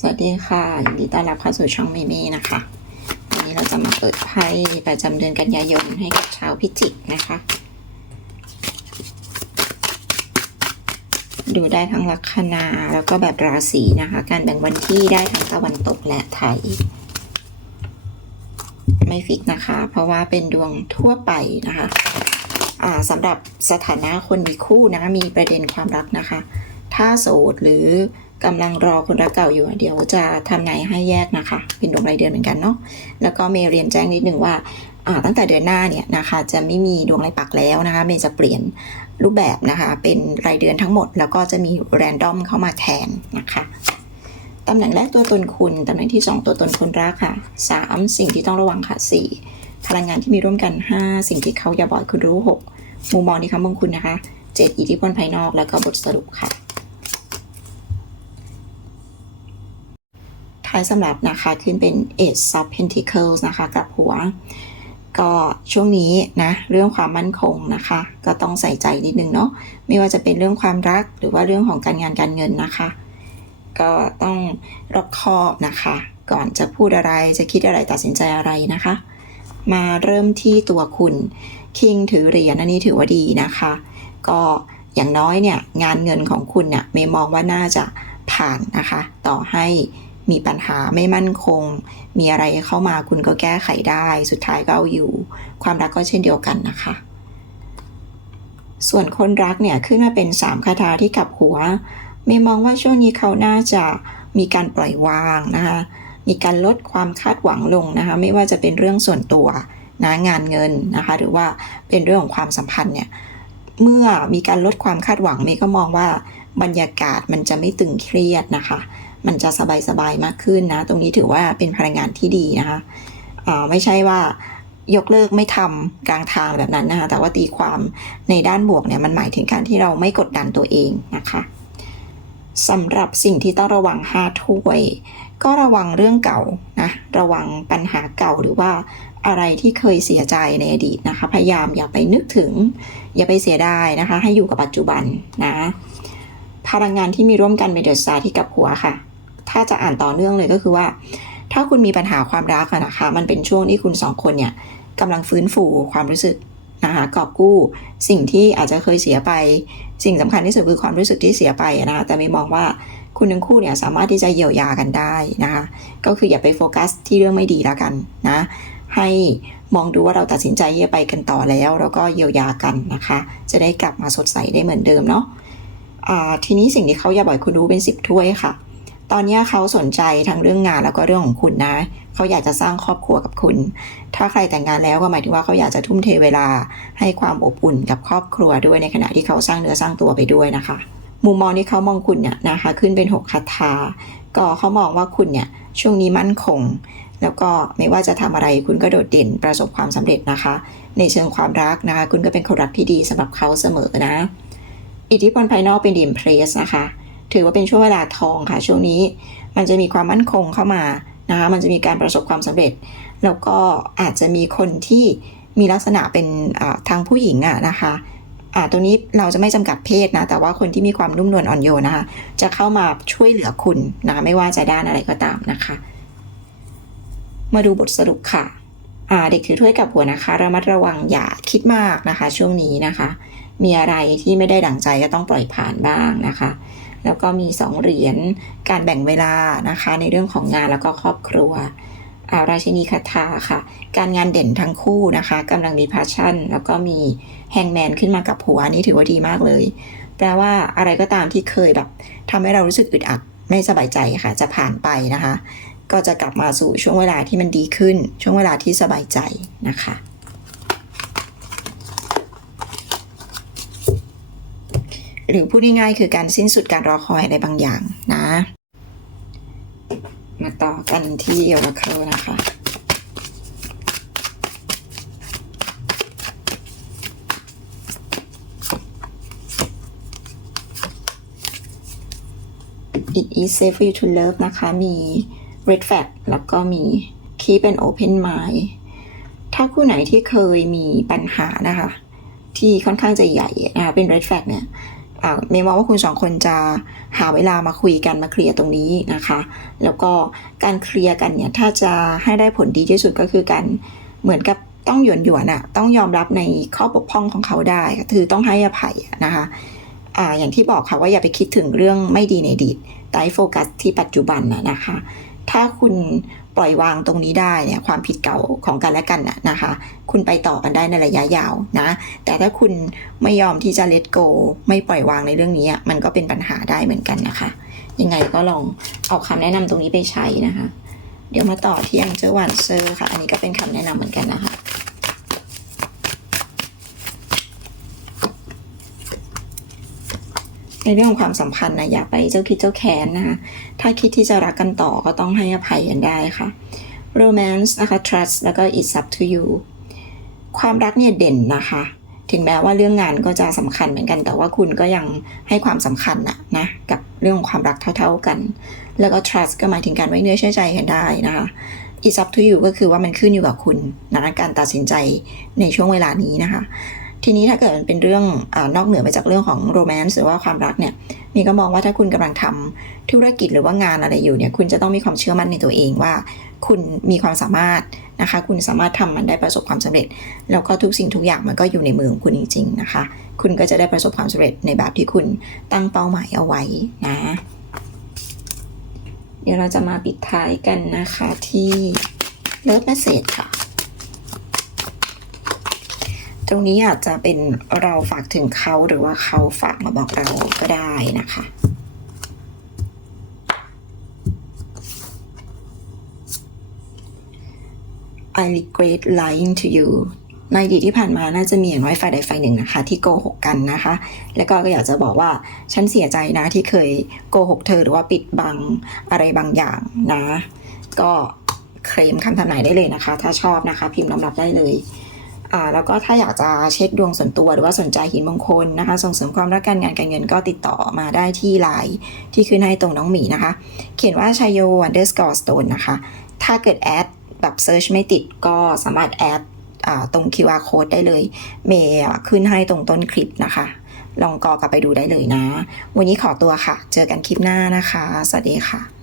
สวัสดีค่ะยินดีต้อนรับเข้าสู่ช่องเมเม่นะคะวันนี้เราจะมาเปิดไพ่ประจำเดือนกันยายนให้กับชาวพิจิกนะคะ ดูได้ทั้งลัคนาแล้วก็แบบราศีนะคะ การแบ่งวันที่ได้ทั้งตะวันตกและไทย ไม่ฟิกนะคะ เพราะว่าเป็นดวงทั่วไปนะคะสำหรับสถานะคนมีคู่นะมีประเด็นความรักนะคะ ถ้าโสดหรือ กำลังรอคนรักเก่าอยู่ เดี๋ยวจะทำนายให้แยกนะคะ เป็นดวงรายเดือนเหมือนกันเนาะแล้วก็เมย์เรียนแจ้งนิดนึงว่าตั้งแต่เดือนหน้าเนี่ยนะคะจะไม่มีดวงรายปักแล้วนะคะเมย์จะเปลี่ยนรูปแบบนะคะเป็นรายเดือนทั้งหมด แล้วก็จะมีแรนดอมเข้ามาแทนนะคะตำแหน่งแรกตัวตนคุณตำแหน่งที่ 2 ตัวตนคนรักค่ะ 3 สิ่งที่ต้องระวังค่ะ 4 พลังงานที่มีร่วมกัน 5 สิ่งที่เขาอย่าบอกคุณรู้ 6 มุมมองในคำมงคุณนะคะ 7 อิทธิพลภายนอกแล้วก็บทสรุปค่ะ ท้ายสำหรับนะคะขึ้นเป็น Ace of Pentacles นะคะ กับหัว ก็ช่วงนี้นะเรื่องความมั่นคงนะคะ ก็ต้องใส่ใจนิดนึงเนาะไม่ว่าจะเป็นเรื่องความรักหรือว่าเรื่องของการงานการเงินนะคะ ก็ต้องรอบคอบนะคะ ก่อนจะพูดอะไรจะคิดอะไรตัดสินใจอะไรนะคะ มาเริ่มที่ตัวคุณคิงถือเหรียญอันนี้ถือว่าดีนะคะ ก็อย่างน้อยเนี่ยงานเงินของคุณเนี่ยเมย์มองว่าน่าจะผ่านนะคะ ต่อให้ มีปัญหาไม่มั่นคง มีอะไรเข้ามาคุณก็แก้ไขได้ สุดท้ายก็เอาอยู่ ความรักก็เช่นเดียวกันนะคะ ส่วนคนรักเนี่ยขึ้นมาเป็น 3 คาถาที่กับหัวเมย์มองว่าช่วงนี้เขาน่าจะมีการปล่อยวางนะคะ มีการลดความคาดหวังลงนะคะ ไม่ว่าจะเป็นเรื่องส่วนตัวนะงานเงินนะคะ หรือว่าเป็นเรื่องของความสัมพันธ์เนี่ยเมื่อมีการลดความคาดหวังเมย์ก็มองว่าบรรยากาศมันจะไม่ตึงเครียดนะคะ มันจะสบายๆมากขึ้นนะ ตรงนี้ถือว่าเป็นพลังงานที่ดีนะคะอ่าไม่ใช่ว่ายกเลิกไม่ทำกลางทางแบบนั้นนะคะ แต่ว่าตีความในด้านบวกเนี่ยมันหมายถึงการที่เราไม่กดดันตัวเองนะคะสำหรับสิ่งที่ต้องระวังห้าถ้วย ก็ระวังเรื่องเก่านะระวังปัญหาเก่าหรือว่าอะไรที่เคยเสียใจในอดีตนะคะ พยายามอย่าไปนึกถึง อย่าไปเสียดายนะคะ ให้อยู่กับปัจจุบันนะ พลังงานที่มีร่วมกันเป็นเดอะสตาร์ที่กับหัวค่ะ ถ้าจะอ่านต่อเนื่องเลยก็คือว่า ถ้าคุณมีปัญหาความรักนะคะ มันเป็นช่วงที่คุณสองคนเนี่ยกำลังฟื้นฟูความรู้สึกนะคะกอบกู้สิ่งที่อาจจะเคยเสียไป สิ่งสำคัญที่สุดคือความรู้สึกที่เสียไปนะคะแต่ไม่มองว่าคุณทั้งคู่เนี่ยสามารถที่จะเยียวยากันได้นะคะก็คืออย่าไปโฟกัสที่เรื่องไม่ดีแล้วกันนะให้มองดูว่าเราตัดสินใจที่จะไปกันต่อแล้ว แล้วก็เยียวยากันนะคะ จะได้กลับมาสดใสได้เหมือนเดิมเนาะ ทีนี้สิ่งที่เขาอยากบอกคุณรู้เป็นสิบถ้วยค่ะ ตอนนี้เขาสนใจทั้งเรื่องงานแล้วก็เรื่องของคุณนะ เขาอยากจะสร้างครอบครัวกับคุณ ถ้าใครแต่งงานแล้วก็หมายถึงว่าเขาอยากจะทุ่มเทเวลาให้ความอบอุ่นกับครอบครัวด้วยในขณะที่เขาสร้างเนื้อสร้างตัวไปด้วยนะคะ มุมมองที่เขามองคุณเนี่ยนะคะ ขึ้นเป็นหกคาถาก็เขามองว่าคุณเนี่ยช่วงนี้มั่นคง แล้วก็ไม่ว่าจะทำอะไรคุณก็โดดเด่นประสบความสำเร็จนะคะ ในเชิงความรักนะคะ คุณก็เป็นคนรักที่ดีสำหรับเขาเสมอนะ อิทธิพลภายนอกเป็นดีมเพรสนะคะ ถือว่าเป็นช่วงเวลาทองค่ะ ช่วงนี้มันจะมีความมั่นคงเข้ามานะคะ มันจะมีการประสบความสำเร็จ แล้วก็อาจจะมีคนที่มีลักษณะเป็นทางผู้หญิงอะนะคะอ่าตรงนี้เราจะไม่จำกัดเพศนะ แต่ว่าคนที่มีความนุ่มนวลอ่อนโยนนะคะ จะเข้ามาช่วยเหลือคุณนะคะไม่ว่าจะด้านอะไรก็ตามนะคะ มาดูบทสรุปค่ะ อ่า เด็กถือถ้วยกับหัวนะคะ ระมัดระวังอย่าคิดมากนะคะ ช่วงนี้นะคะ มีอะไรที่ไม่ได้ดั่งใจก็ต้องปล่อยผ่านบ้างนะคะ แล้วก็มีสองเหรียญการแบ่งเวลานะคะ ในเรื่องของงานแล้วก็ครอบครัวอาราชินีคาถาค่ะ การงานเด่นทั้งคู่นะคะกำลังมีพาชั่น แล้วก็มีแฮงแมนขึ้นมากับหัวนนี้ถือว่าดีมากเลย แปลว่าอะไรก็ตามที่เคยแบบทำให้เรารู้สึกอึดอัดไม่สบายใจค่ะ จะผ่านไปนะคะ ก็จะกลับมาสู่ช่วงเวลาที่มันดีขึ้น ช่วงเวลาที่สบายใจนะคะ หรือพูดง่ายๆคือการสิ้นสุดการรอคอยอะไรบางอย่างนะ มาต่อกันที่เอราเคิลนะคะ It is safe for you to love นะคะ มี red flag แล้วก็มี keep an open mind ถ้าคู่ไหนที่เคยมีปัญหานะคะ ที่ค่อนข้างจะใหญ่นะคะเป็น red flag เนี่ย เมย์มองว่าคุณสองคนจะหาเวลามาคุยกันมาเคลียร์ตรงนี้นะคะ แล้วก็การเคลียร์กันเนี่ยถ้าจะให้ได้ผลดีที่สุดก็คือการเหมือนกับต้องหยวนหยวนอะต้องยอมรับในข้อบกพร่องของเขาได้คือต้องให้อภัยนะคะอ่าอย่างที่บอกค่ะว่าอย่าไปคิดถึงเรื่องไม่ดีในอดีตแต่โฟกัสที่ปัจจุบันนะนะคะ ถ้าคุณปล่อยวางตรงนี้ได้เนี่ยความผิดเก่าของกันและกันน่ะนะคะ คุณไปต่อกันได้ในระยะยาวนะ แต่ถ้าคุณไม่ยอมที่จะเลทโกไม่ปล่อยวางในเรื่องนี้อะมันก็เป็นปัญหาได้เหมือนกันนะคะ ยังไงก็ลองเอาคำแนะนำตรงนี้ไปใช้นะคะ เดี๋ยวมาต่อที่ยังเจอวันเซอร์ค่ะ อันนี้ก็เป็นคำแนะนำเหมือนกันนะคะ ในเรื่องของความสัมพันธ์นะอย่าไปเจ้าคิดเจ้าแค้นนะคะถ้าคิดที่จะรักกันต่อก็ต้องให้อภัยกันได้ค่ะ romance นะคะ trust แล้วก็ it's up to you ความรักเนี่ยเด่นนะคะ ถึงแม้ว่าเรื่องงานก็จะสำคัญเหมือนกัน แต่ว่าคุณก็ยังให้ความสำคัญนะนะกับเรื่องของความรักเท่า ๆกัน แล้วก็ trust ก็หมายถึงการไว้เนื้อเชื่อใจกันได้นะคะ it's up to you ก็คือว่ามันขึ้นอยู่กับคุณนะการตัดสินใจในช่วงเวลานี้นะคะ ทีนี้ถ้าเกิดมันเป็นเรื่องอนอกเหนือไปจากเรื่องของโรแมนต์หรือว่าความรักเนี่ยมีก็มองว่าถ้าคุณกำลังทำธุรกิจหรือว่างานอะไรอยู่เนี่ยคุณจะต้องมีความเชื่อมั่นในตัวเองว่า คุณมีความสามารถนะคะ คุณสามารถทำมันได้ประสบความสำเร็จ แล้วก็ทุกสิ่งทุกอย่างมันก็อยู่ในมือของคุณจริง ๆ นะคะ คุณก็จะได้ประสบความสำเร็จในแบบที่คุณตั้งเป้าหมายเอาไว้นะ เดี๋ยวเราจะมาปิดท้ายกันนะคะที่เลิฟเมสเซจค่ะ ตรงนี้อาจจะเป็นเราฝากถึงเขาหรือว่าเขาฝากมาบอกเราก็ได้นะคะ I regret lying to you ในอดีตที่ผ่านมาน่าจะมีอย่างน้อยฝ่ายใดฝ่ายหนึ่งนะคะ ที่โกหกกันนะคะ แล้วก็อยากจะบอกว่าฉันเสียใจนะที่เคยโกหกเธอหรือว่าปิดบังอะไรบางอย่างนะ ก็เคลมคำทำนายได้เลยนะคะ ถ้าชอบนะคะ พิมพ์ลำดับได้เลย แล้วก็ถ้าอยากจะเช็คดวงส่วนตัวหรือว่าสนใจหินมงคลนะคะ ส่งเสริมความรักการงานการเงินก็ติดต่อมาได้ที่ไลน์ที่ขึ้นให้ตรงน้องหมีนะคะ เขียนว่าชายโย underscore stone นะคะ ถ้าเกิดแอดแบบเซิร์ชไม่ติดก็สามารถแอดตรง QR code ได้เลย เมย์ขึ้นให้ตรงต้นคลิปนะคะ ลองกอกลับไปดูได้เลยนะ วันนี้ขอตัวค่ะ เจอกันคลิปหน้านะคะ สวัสดีค่ะ